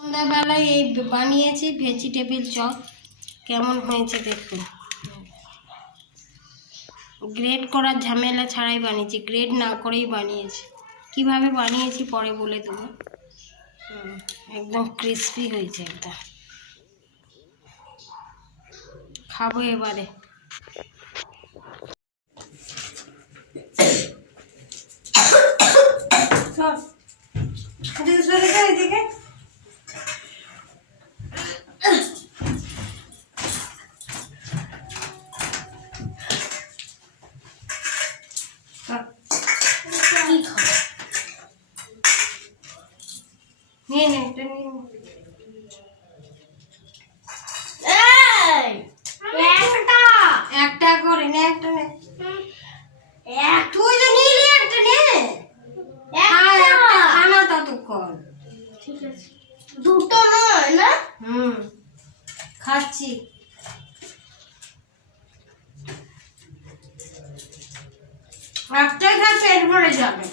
সন্ধ্যাবেলায় এই বানিয়েছি ভেজিটেবিল চপ। কেমন হয়েছে দেখুন গ্রেড করার ঝামেলা ছাড়াই বানিয়েছি গ্রেড না করেই বানিয়েছি। কীভাবে বানিয়েছি পরে বলে দেবো। একদম ক্রিস্পি হয়েছে একদম খাব এবারে। সব এদিকে সরে যাও এদিকে নিয়ে নে এটা নিয়ে নে। একটা করে নে একটা নে তুই তো নিলি একটা নে খা একটা খানা ততক্ষণ দুটো নয় না হুম খাচ্ছি একটাই খা পেট ভরে যাবে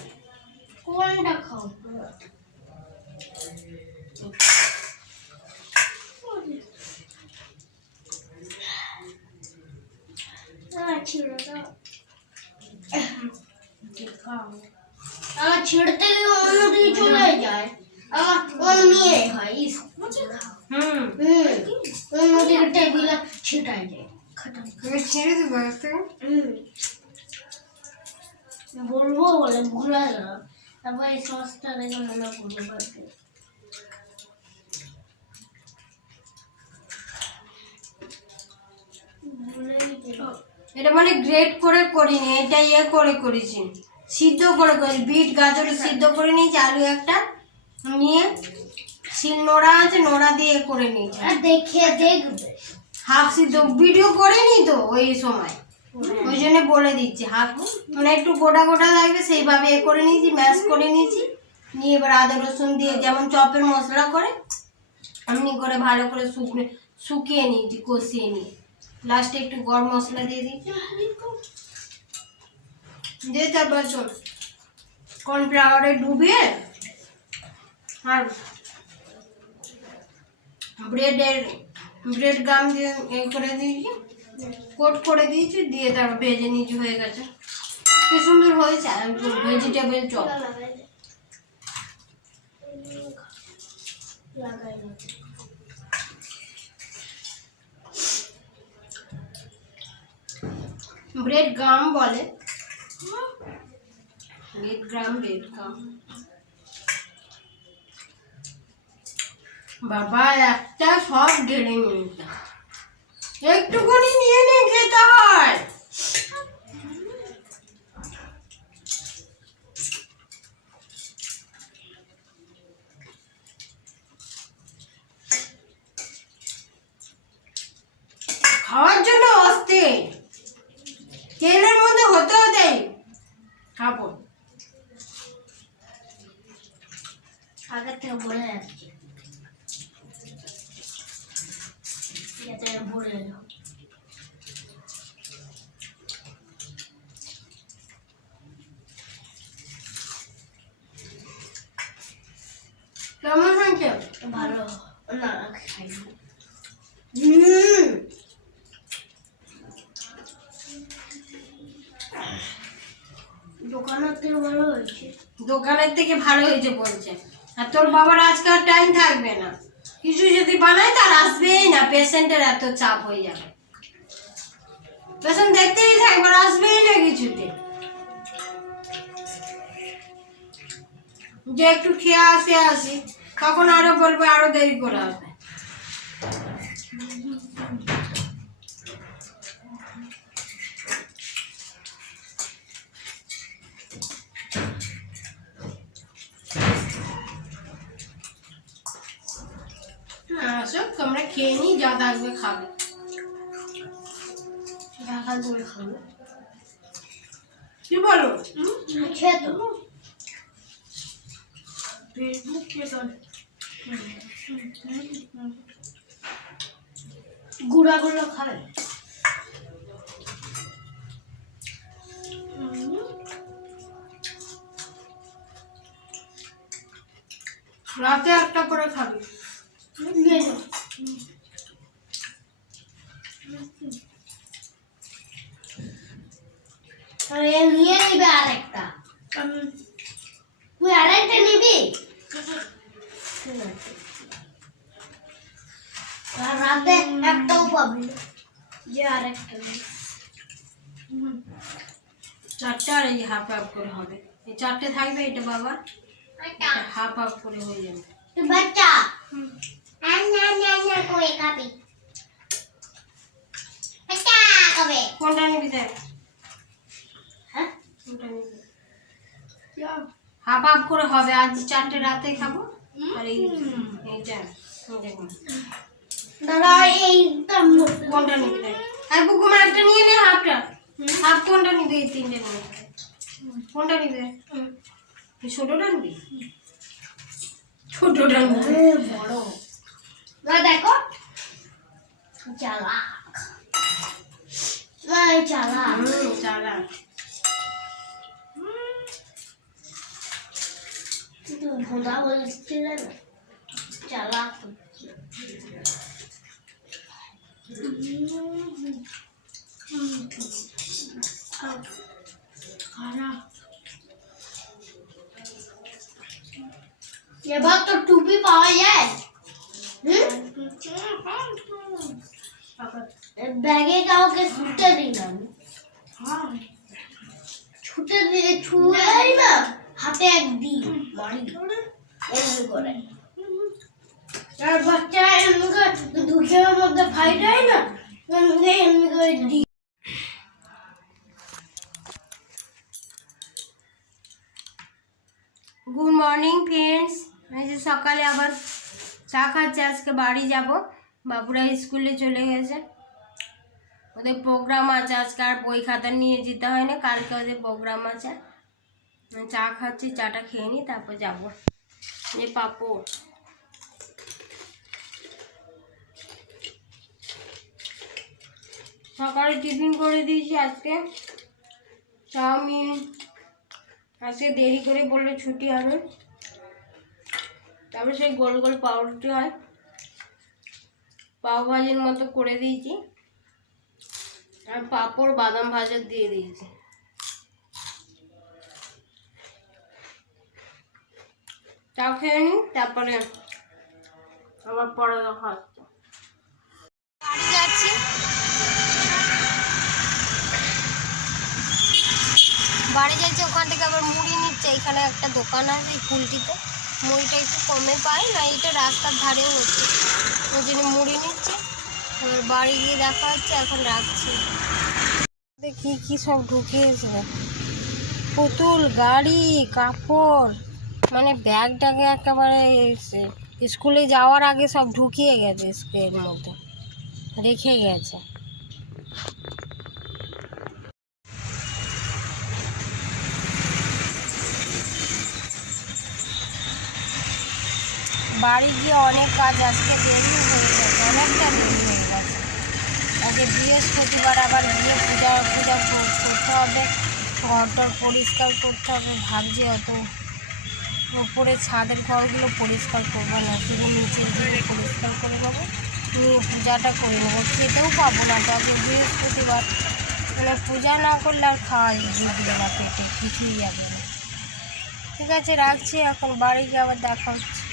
কোনটা খাও ছিঁড়ে দাও খাও আমার ছিঁড়তে গিয়ে অন্যদিকে চলে যায় আমার অন্য মেয়ে হয় ইস হুম হুম অন্যদিকে টেবিলে ছিটাই যায় তুমি ছেড়ে দেবো একটা হুম বলব বলে ভুলে গেলাম তারপর এই সসটা দেখে মনে করতে পারবে। এটা মানে গ্রেট করে করিনি এটা ইয়ে করে করেছি। সিদ্ধ করে করেছি বিট গাজর সিদ্ধ করে নিয়েছি আলু একটা নিয়ে শিল নোড়া আছে নোড়া দিয়ে করে নিয়েছি। আর দেখে দেখবে। হাফ সিদ্ধ ভিডিও করিনি তো ওই সময়। ওই জন্য বলে দিচ্ছি, হাফ মানে একটু গোটা গোটা লাগবে, সেইভাবে এ করে নিয়েছি, ম্যাশ করে নিয়েছি। নিয়ে এবার আদা, রসুন দিয়ে যেমন চপের মশলা করে, এমনি করে ভালো করে শুকনো, শুকিয়ে নিয়েছি কষিয়ে নিয়ে লাস্টে একটু গরম মশলা দিয়ে দিয়েছি দিয়ে তারপর চল। কর্নফ্লাওয়ারে ডুবিয়ে আর ব্রেডের ব্রেড গাম দিয়ে এ করে দিয়েছি কোট করে দিয়েছি, দিয়ে তারপর ভেজে নিয়েছি, হয়ে গেছে। কি সুন্দর হয়েছে ভেজিটেবল চপ। ব্রেড গাম বলে। ব্রেড গ্রাম ব্রেড গাম বাবা, একটা সব ঢেলে নিতে একটুখানি নিয়ে নিয়ে খেতে হয় খাওয়ার জন্য অস্থির তেলের মধ্যে হতে হতে খাব আগে থেকে বলে যাচ্ছি বলে দাও কেমন হয়েছে ভালো না খাই দোকানের থেকে ভালো হয়েছে দোকানের থেকে ভালো হয়েছে বলছে। আর তোর বাবার আজকাল টাইম থাকবে না। কিছু যদি বানায় তার আসবেই না। পেশেন্টের এত চাপ হয়ে যাবে। পেশেন্ট দেখতেই থাকবে আসবেই না কিছুতে। যে একটু খেয়ে আসে, আসি। তখন আরও বলবে, আরও দেরি করে আসবে আসো তোমরা খেয়ে নি যা থাকবে খাবে। ঢাকা করে খাব। কি বলো? খেয়ে তো গুঁড়াগুলো খাবে। রাতে একটা করে খাবি। নিয়ে যাও। আরে এ নিয়ে নিবে আরেকটা তুই আরেকটা নিবি ঠিক আছে। আর রাতে একটাও পাবি না। যে আরেকটা নিবি। চারটে আর এই হাফ হাফ করে হবে এই চারটে থাকবে এটা বাবা আচ্ছা। হাফ হাফ করে হয়ে যাবে তুই বাচ্চা আর না না না করে খাবি বাচ্চা খাবে কোনটা নিবি দেখ হ্যাঁ কোনটা নিবি হাফ হাফ করে হবে। আজ চারটে রাতে খাব। আর এই এইটা খাব। দাদা এইটা কোনটা দেখ। আর বুকুমা একটা নিয়ে নে হাফটা। হাফ কোনটা নিবি? এই তিনটে নিবি কোনটা নিবি? এই ছোটটা নিবি? ছোটটা নিবি। বড়। না দেখো। চালাক। নাই চালাক। হুম চালা কিন্তু ভোদা বলছিলে না চালাক এবার তো টুপি পাওয়া যায় হুম ব্যাগে কাউকে ছুটে দিই না হাতে এক দিই মারি এমনি করে। আর বাচ্চা এমনি করে দুঃখের মধ্যে ফাইট হয় না, এমনি এমনি করে দিই গুড মর্নিং ফ্রেন্ডস এই যে সকালে আবার চা খাচ্ছে, আজকে বাড়ি যাব। বাবুরা স্কুলে চলে গেছে। ওদের প্রোগ্রাম আছে, আজকে আর বই খাতা নিয়ে যেতে হয় না, কালকে ওদের প্রোগ্রাম আছে। চা খাচ্ছি, চাটা খেয়ে নিই তারপর যাব। যে পাপড়। সকালে টিফিন করে দিয়েছি আজকে। চাউমিন। আজকে দেরি করে বললে ছুটি হবে। তারপরে সেই গোল গোল পাউরুটি হয়। পাও ভাজির মতো করে দিয়েছি। আর পাঁপড় বাদাম ভাজা দিয়ে দিয়েছি। চা খেয়ে নিই তারপরে আবার পরে দেখা বাড়ি যাচ্ছি। বাড়ি যাচ্ছে, ওখান থেকে আবার মুড়ি নিচ্ছে। এখানে একটা দোকান আছে এই কুলটিতে। মুড়িটা একটু কমে পাই না এটা রাস্তার ধারেও হচ্ছে। ওই জন্য মুড়ি নিচ্ছে। এবার বাড়ি গিয়ে দেখা হচ্ছে, এখন রাখছি। দেখি কি সব ঢুকিয়েছে। পুতুল, গাড়ি, কাপড়। মানে ব্যাগটাকে একেবারে স্কুলে যাওয়ার আগে সব ঢুকিয়ে গেছে স্কুলের মধ্যে, রেখে গেছে। বাড়ি গিয়ে অনেক কাজ আজকে দেরি হয়ে গেছে, অনেকটা দেরি হয়ে গেছে। আজকে বৃহস্পতিবার আবার গিয়ে পূজা পূজা করতে হবে ঘরটর পরিষ্কার করতে হবে, ভাবছি অত উপরে ছাদের ঘরগুলো পরিষ্কার করব না শুধু নিচের দিকে পরিষ্কার করে নেব। নিয়ে পূজাটা করে নেব। খেতেও পাবো না, তো আজকে বৃহস্পতিবার। মানে পূজা না করলে আর খাওয়া জুটবে না পেটে, কিছুই যাবে না। ঠিক আছে, রাখছি এখন, বাড়ি গিয়ে আবার দেখা হচ্ছে।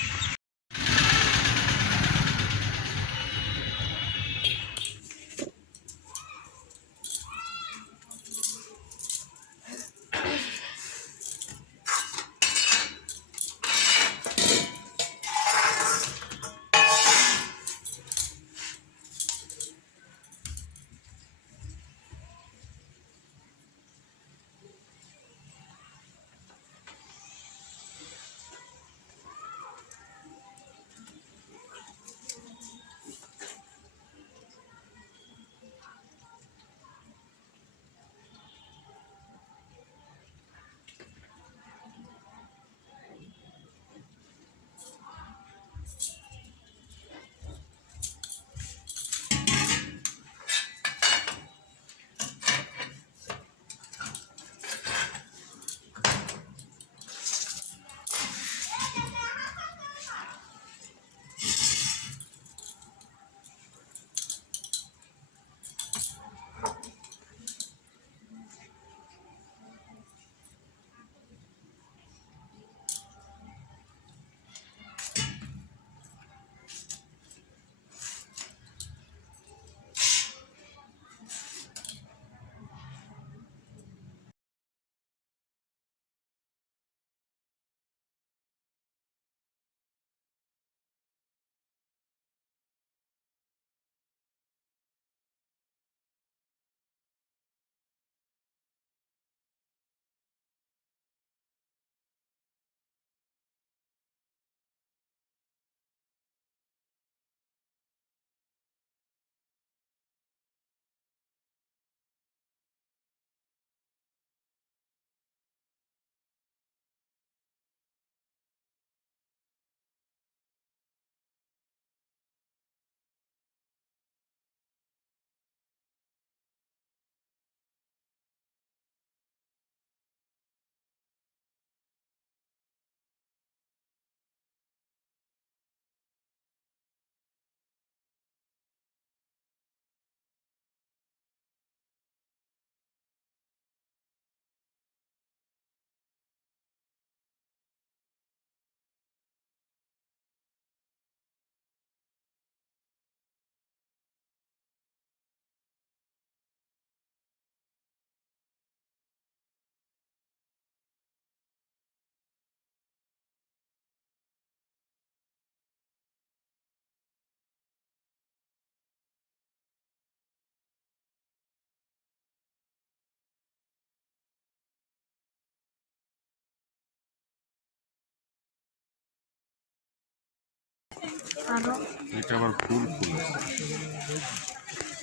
আরো এটা আবার ফুল ফুল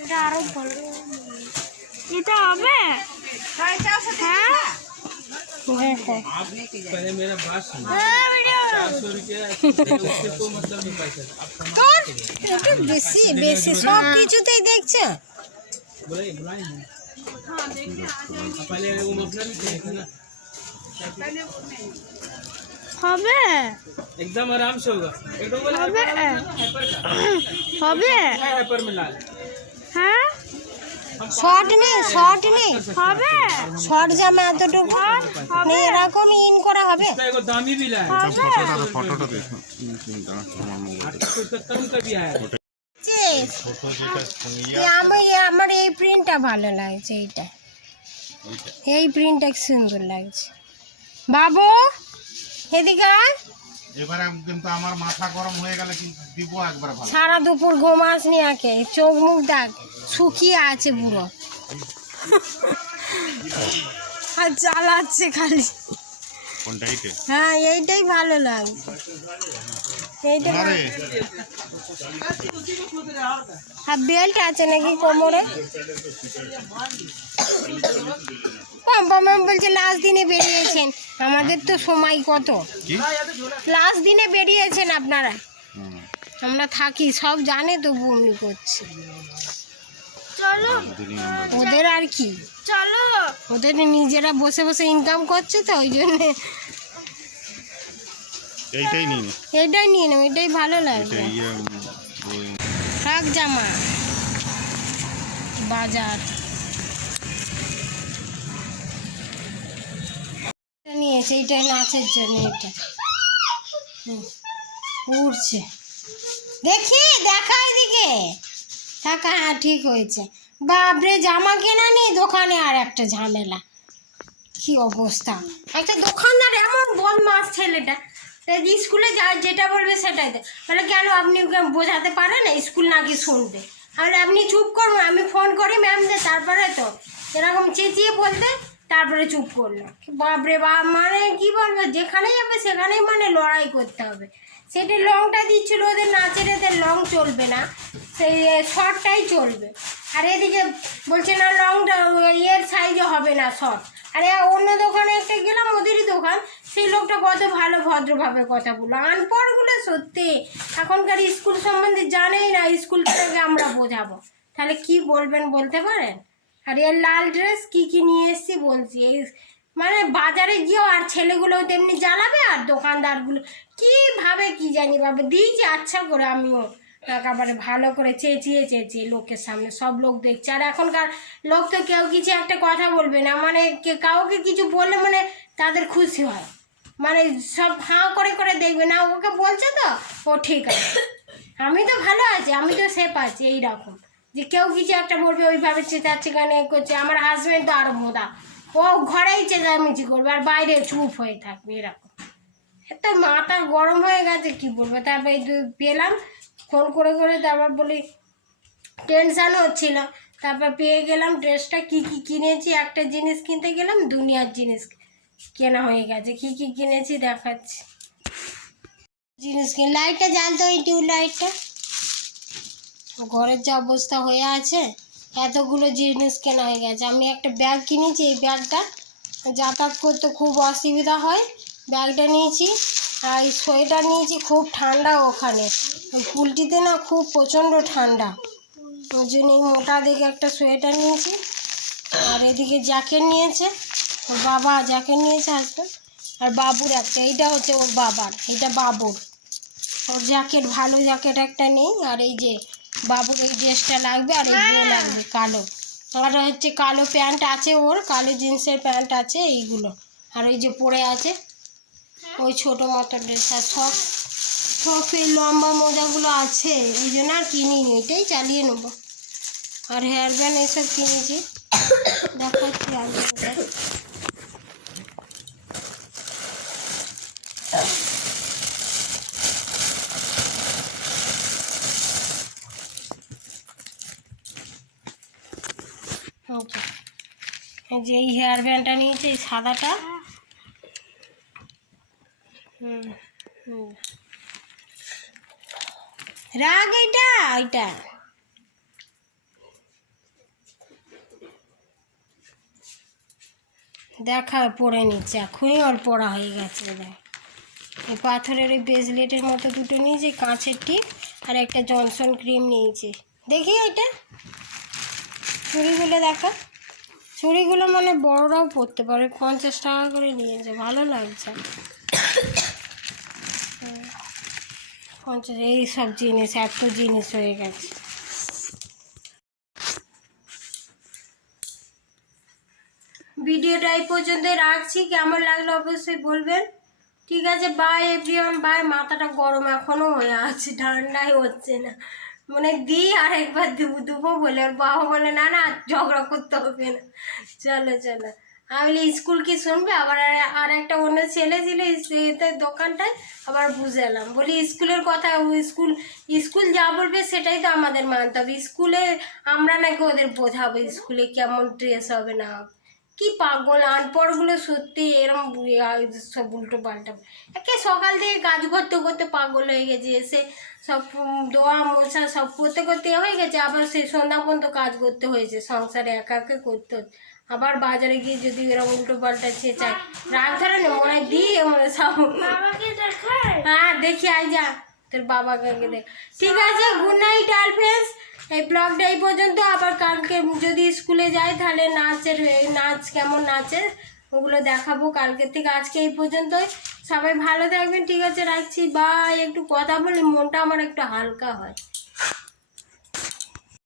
এটা আরো ভালো এটা হবে হ্যাঁ হ্যাঁ হ্যাঁ पहले मेरा बात सुनो হ্যাঁ ভিডিও चार सौ रुपया उससे कोई मतलब नहीं पैसा अब कमा তোর একটু বেশি বেশি সব কিছুতেই দেখছো बुलाइए बुलाइए ना अब पहले वो मफलर भी चाहिए ना হবে एकदम आराम से होगा एक डबल হবে हाइपर का হবে हाइपर में लाल হ্যাঁ শর্ট নেই শর্ট নেই হবে শর্ট জামা এতটুকু নেই এরকম ইন করা হবে इसका एक दामी भी लाया হবে ফটোটা ফটোটা দেখো হুম, চিন্তা না, আমার মোবাইল आठ सौ उसका कम का भी आया যে, এ আমি আমার এই প্রিন্টটা ভালো লাগছে এইটা এই প্রিন্টটা সুন্দর লাগছে বাবু এদিকে এবারে কিন্তু আমার মাথা গরম হয়ে গেলে কিন্তু দিব একবার ভালো। সারা দুপুর ঘুমাস নি আকে। চোখ মুখ দেখ শুকিয়ে আছে পুরো। আর চালাচ্ছে খালি। কোনটা এইটে? হ্যাঁ এইটাই ভালো লাগছে এইটা আর বেল্ট আছে নাকি কোমরে? কম্পামাম বলছে লাস্ট দিনে বেরিয়েছেন। আমাদের তো সময় কত? লাস্ট দিনে বেরিয়েছেন আপনারা। আমরা থাকি সব জানে তো বমি করছে। চলো। ওদের আর কি? চলো। ওদের নিজেরা বসে বসে ইনকাম করছে তো ওই জন্যে। এইটাই এটাই নিয়ে নেব এটাই ভালো লাগবে। এটা ইয়ে জামা বাজার। নিয়েছে নাচের জন্য এটা। উড়ছে। দেখি, দেখা এদিকে। টাকা হ্যাঁ ঠিক হয়েছে। বাপরে, জামা কেনা নেই, দোকানে আর একটা ঝামেলা। কি অবস্থা? একটা দোকানদার এমন বদমাস ছেলেটা স্কুলে যা, যেটা বলবে সেটাই দেয় তাহলে কেন আপনি বোঝাতে পারেন স্কুল নাকি শুনবে? তাহলে আপনি চুপ করুন, আমি ফোন করি ম্যামদের তারপরে তো। এরকম চেঁচিয়ে বলতে তারপরে চুপ করল। বাপরে বাপ মানে কি বলব যেখানে যাবে সেখানেই মানে লড়াই করতে হবে। সেটি লংটা দিচ্ছিল ওদের নাচের, এদের লং চলবে না। সেই শর্টটাই চলবে। আর এদিকে বলছে না, লংটা ইয়ের সাইজে হবে না শর্ট। আরে অন্য দোকানে একটা গেলাম, ওদেরই দোকান। সেই লোকটা কত ভালো, ভদ্রভাবে কথা বলল। আনপড়গুলো সত্যি, এখনকার স্কুল সম্বন্ধে জানেই না স্কুল থেকে আমরা বোঝাবো। তাহলে কি বলবেন, বলতে পারেন? আর এর লাল ড্রেস কি কি নিয়ে এসেছি বলছি? এই মানে বাজারে গিয়েও আর ছেলেগুলো তেমনি জ্বালাবে আর দোকানদারগুলো? কীভাবে কি জানি বাবা, দিয়েছি আচ্ছা করে আমিও। একেবারে ভালো করে চেঁচিয়ে চেঁচিয়ে লোকের সামনে সব লোক দেখছে। আর এখনকার লোক তো কেউ কিছু একটা কথা বলবে না মানে কে কাউকে কিছু বললে মানে তাদের খুশি হয়। মানে সব হাঁ করে করে দেখবে। না, ওকে বলছে তো? ও ঠিক আছে। আমি তো ভালো আছি, আমি তো সেফ আছি, এইরকম। যে কেউ কিছু একটা বলবে, ওইভাবে চেঁচাচ্ছে, গানে করছে। আমার হাজব্যান্ড তো আরও মোদা ও ঘরেই চেঁচামেচি করবে, আর বাইরে চুপ হয়ে থাকবে, এরকম। এত মাথা গরম হয়ে গেছে, কি বলব? তারপর পেলাম, ফোন করে করে তারপর বলি টেনশান হচ্ছিল। তারপর পেয়ে গেলাম ড্রেসটা, কি কি কিনেছি, একটা জিনিস কিনতে গেলাম, দুনিয়ার জিনিস কেনা হয়ে গেছে। কি কি কিনেছি দেখাচ্ছি। জিনিস কিনে লাইটটা জ্বালতো এই টিউব লাইটটা ঘরের যে অবস্থা হয়ে আছে, এতগুলো জিনিস কেনা হয়ে গেছে। আমি একটা ব্যাগ কিনেছি, এই ব্যাগটা যাতায়াত করতে খুব অসুবিধা হয়। ব্যাগটা নিয়েছি, আর সোয়েটার নিয়েছি, খুব ঠান্ডা ওখানে। পুলটিতে না খুব প্রচণ্ড ঠান্ডা। ওই জন্য এই মোটা দেখে একটা সোয়েটার নিয়েছি, আর এদিকে জ্যাকেট নিয়েছে। ওর বাবা জ্যাকেট নিয়েছে হাজব্যান্ড আর বাবুর একটা। এইটা হচ্ছে ওর বাবার এটা বাবুর। ওর জ্যাকেট ভালো জ্যাকেট একটা নেই, আর এই যে বাবুর এই ড্রেসটা লাগবে আর এইগুলো লাগবে কালো। আর হচ্ছে কালো প্যান্ট আছে ওর কালো জিন্সের প্যান্ট আছে এইগুলো। আর ওই যে পরে আছে ওই ছোটো মতো ড্রেস আর সব সব এই লম্বা মোজাগুলো আছে এই জন্য আর কিনিনি এটাই চালিয়ে নেব। আর হেয়ার ব্যান্ড এসব কিনেছি। দেখাচ্ছি আগে যে এই হেয়ার ব্যান্ডটা নিয়েছে, এই সাদাটা। রাগ এটা? এটা দেখা পড়ে নিচ্ছে। এখনই ওর পড়া হয়ে গেছে দেখ এই পাথরের ওই ব্রেসলেটের মতো দুটো নিয়েছে, কাঁচের টিপ আর একটা জনসন ক্রিম নিয়েছে। দেখি এটা। চুড়িগুলো দেখা। চুড়িগুলো মানে বড়রাও পরতে পারে, পঞ্চাশ টাকা করে নিয়েছে, ভালো লাগছে। পঞ্চাশ, এই সব জিনিস, এত জিনিস হয়ে গেছে। ভিডিওটা এই পর্যন্ত রাখছি, কেমন লাগল অবশ্যই বলবেন। ঠিক আছে বাই এভরিওয়ান বাই মাথাটা গরম এখনও হয়ে আছে, ঠান্ডাই হচ্ছে না। মানে দিই আর একবার দেবো দেবো বলে, ওর বাবা বলে, না না, ঝগড়া করতে হবে না। চলো চলো। আমি স্কুল কি শুনবে? আবার আর- একটা অন্য ছেলে ছিল দোকানটায়, আবার বুঝালাম। বলি, স্কুলের কথা, স্কুল স্কুল যা বলবে সেটাই তো আমাদের মানতে হবে। স্কুলে আমরা নাকি ওদের বোঝাবো, স্কুলে কেমন ড্রেস হবে না হবে। কি পাগল? আনপড়গুলো সত্যি এরম সব উল্টো পাল্টা। একে সকাল থেকে কাজ করতে করতে পাগল হয়ে গেছে এসে সব দোয়া মোছা সব করতে করতে হয়ে গেছে আবার সেই সন্ধ্যা পর্যন্ত কাজ করতে হয়েছে সংসারে একা একা করতে হচ্ছে। আবার বাজারে গিয়ে যদি এরকম উল্টো পাল্টা চেঁচায় রাগ ধরে না মনে হয় দিয়ে মনে সব। হ্যাঁ দেখি আই যা তোর বাবাকে দেখ। ঠিক আছে গুড নাইট আল ফ্রেন্ডস এই ব্লগটা এই পর্যন্ত আবার কালকে যদি স্কুলে যাই তাহলে নাচের নাচ কেমন নাচের ওগুলো দেখাবো কালকে থেকে আজকে এই পর্যন্তই। সবাই ভালো থাকবেন, ঠিক আছে, রাখছি বা একটু কথা বলি মনটা আমার একটু হালকা হয়।